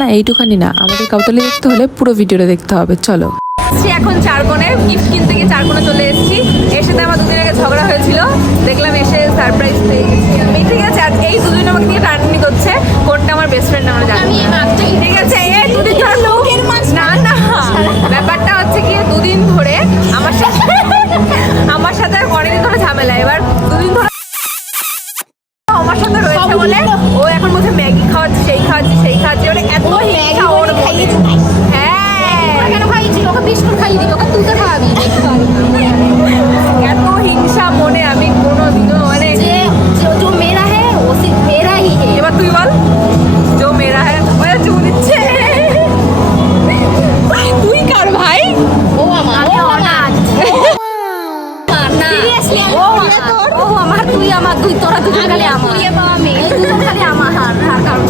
না, এইটুখানি না। আমাদের কাউতালি দেখতে হলে পুরো ভিডিওটা দেখতে হবে, চলো। এখন চার চারকোনে গিফট কিনতে গিয়ে চার চারকোনে চলে এসেছি। এসে তো আমার দুদিন আগে ঝগড়া হয়েছিল। দেখলাম এসে সারপ্রাইজ পেয়ে গেছি। আমি ঠিক আছে, আর এই দুদিন আমাকে নিয়ে টানাটানি করছে। হ্যাঁ কেন খাইয়েছি ওকে বিস্কুট খাইয়ে দিবি ওকে তুই তো খাওয়াবি এত হিংসা মনে আমি কোনো দিনও মানে যে जो जो मेरा है वो सिर्फ मेरा ही है এবার তুই বল যে মেরা হ্যাঁ ওরা চুপ দিচ্ছে তুই কার ভাই ও আমার ও আমার সিরিয়াসলি ও আমার ও আমার তুই আমার তুই তোরা দুজন খালি আমার কুড়িয়ে পাওয়া মেয়ে এই দুজন খালি আমার হার হার কারণ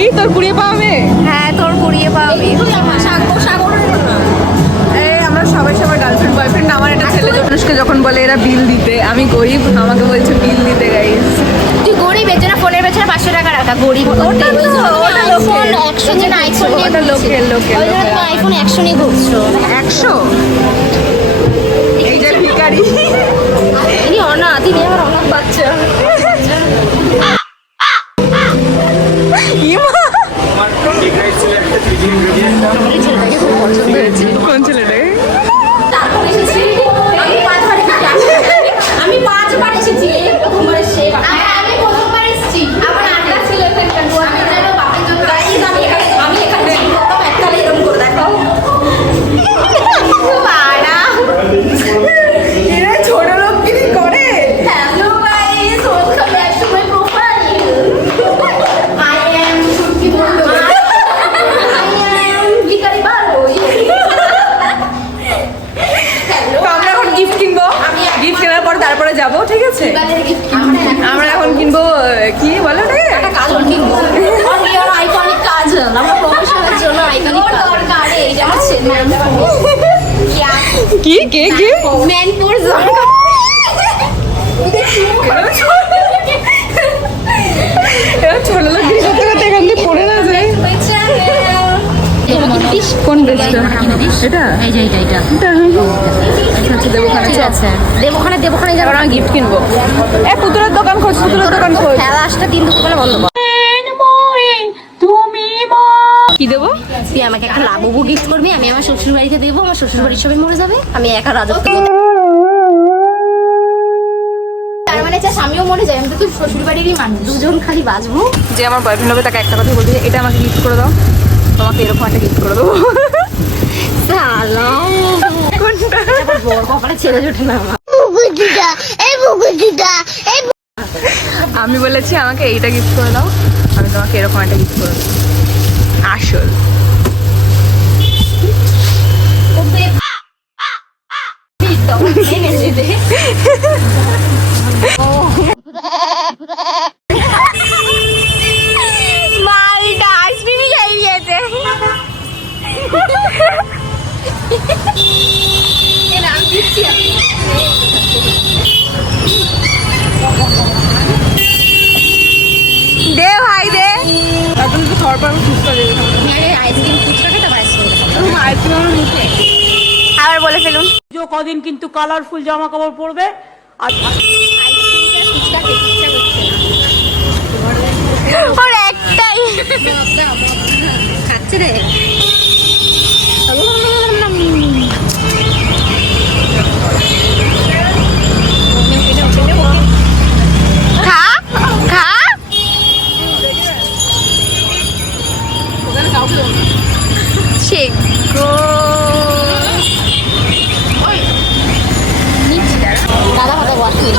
এই তোর কুড়িয়ে পাবে হ্যাঁ তোর কুড়িয়ে পাওয়া মেয়ে তুই আমার সাগর মেয়ে আমরা সবাই সবার গার্লফ্রেন্ড বয়ফ্রেন্ড আমার একটা ছেলে। মানুষকে যখন বলে এরা বিল দিতে আমি গরিব আমাকে বলছে বিল দিতে গাইস তুই গরিব এর জন্য ফোনের পেছনে পাঁচশো টাকা রাখা গরিব ওটা তো, ওটা লোকের। একশো জন আইফোন নিয়ে লোকের, লোকের, আইফোন একশো নিয়ে ঘুরছো। একশো? কোন ছেলেটাকে কি? কে কে? এরা ছোট এখান থেকে পড়ে না যায় কোন ড্রেসটা এটা? এই যে এটা। এটা এটা আচ্ছা আছে দেবখানে দেবখানে যাব। আমি গিফট কিনবো। এ পুতুলের দোকান খোঁজ পুতুলের দোকান খোঁজ। খেলা তিন দুপুরে বন্ধ। কর কি দেবো? তুই আমাকে একটা লাবুবু গিফট করবি আমি আমার শ্বশুর বাড়িতে দেবো আমার শ্বশুর বাড়ির সবাই মরে যাবে আমি একা রাজত্ব তার মানে চাস আমিও মরে যাই আমি তো তোর শ্বশুর বাড়িরই মানুষ। দুজন খালি বাঁচবো। যে আমার বয়ফ্রেন্ড হবে তাকে একটা কথা বলতে এটা আমাকে গিফট করে দাও তোমাকে এরকম একটা গিফট করে দেবো। আমি বলেছি আমাকে এইটা গিফট করে দাও আমি তোমাকে এরকম একটা গিফট করে দেবো। আসল। Ubib! Ah! Ah! Ah! Dito, hindi. যে কদিন কিন্তু কালারফুল জামা কাপড় পরবে আর একটাই। খাচ্ছে রে। খা খা ঠিক গো দাদা কথা বলছি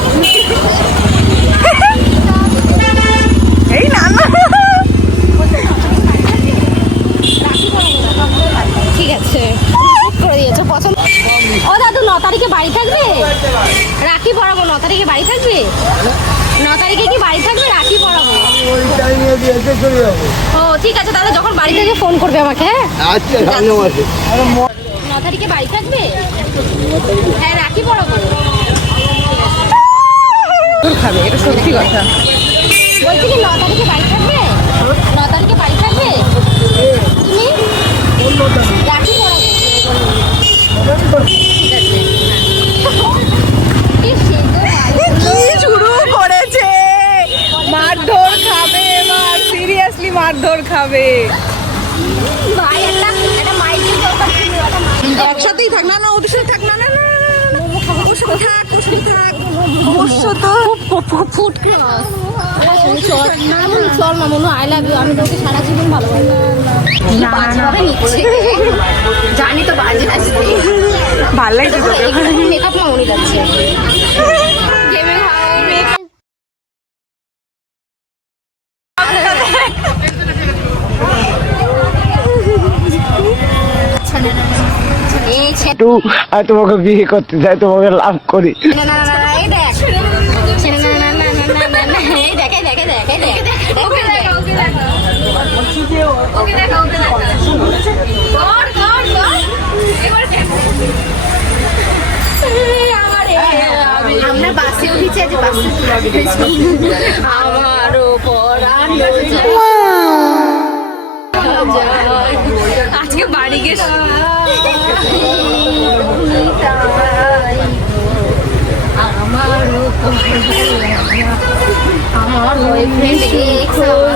এই না না ঠিক আছে করে দিয়েছ পছন্দ ও দাদু ন তারিখে বাড়ি থাকবে রাখি পড়াবো ন তারিখে বাড়ি থাকবে ন তারিখে কি বাড়ি থাকবে রাখি পড়াবো? ও ঠিক আছে দাদা যখন বাড়ি থেকে ফোন করবে আমাকে হ্যাঁ? আচ্ছা ন তারিখে বাড়ি থাকবে? হ্যাঁ রাখি পড়াবো। খাবে এটা সত্যি কথা। বলছি কি ন তারিখে বাড়ি থাকবে? ন তারিখে বাড়ি থাকবে? তুমি? রাখি পরাবো ঠিক আছে হ্যাঁ। এই সেতো ভাই। কি শুরু করেছে মারধর খাবে এবার সিরিয়াসলি মারধর খাবে ভাই একটা একটা মাইকের দরকার ছিল একটা mic- একসাথেই থাক না না ওদের সাথে থাক না না থাক থাক। ফুট চল। না মনু আই লাভ ইউ আমি তোকে সারা জীবন ভালোবাসি। বাজেভাবে নিচ্ছে। জানি তো বাজে। আসবে ভালো লাগছে যাচ্ছে। একটু আমি তোমাকে বিয়ে করতে চাই তোমাকে লাভ করি। না, না, না, না, এই দেখ। না, না, না, না, না, না, না, এই দেখ, এই দেখ, এই দেখ, এই দেখ। ওকে দেখা ওকে দেখা। ওকে দেখা ওকে দেখা। কর কর কর এবার দেখ। আমরা বাসে উঠেছি আজ বাসে আমারও পরানো আজকে বাড়ি গিয়ে আমার বয়ফ্রেন্ড